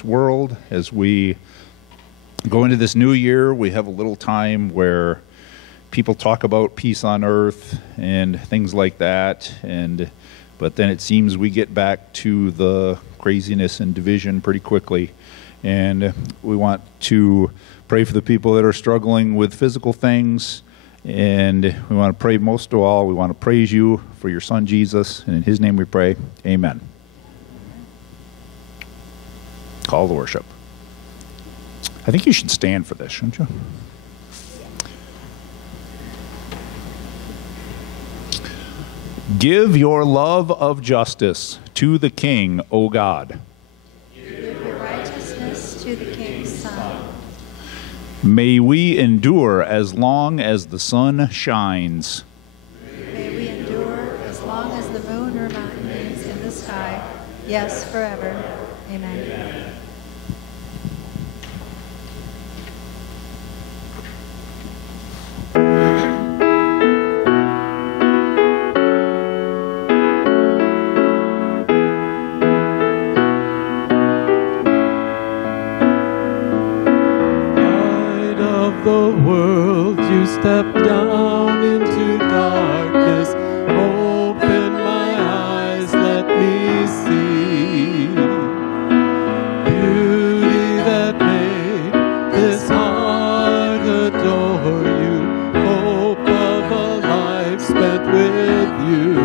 its world. As we go into this new year, we have a little time where people talk about peace on earth and things like that, but then it seems we get back to the craziness and division pretty quickly. And we want to pray for the people that are struggling with physical things, and we want to pray most of all, we want to praise you for your son Jesus, and in his name we pray, amen. Call to worship. I think you should stand for this, shouldn't you? Give your love of justice to the King, O God. Give your righteousness to the King's Son. May we endure as long as the sun shines. May we endure as long as the moon remains in the sky. Yes, forever. Amen. Step down into darkness, open my eyes, let me see beauty that made this heart adore you, hope of a life spent with you.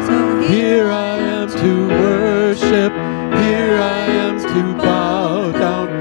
So here I am to worship, here I am to bow down.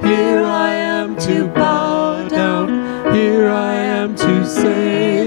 Here I am to bow down, here I am to say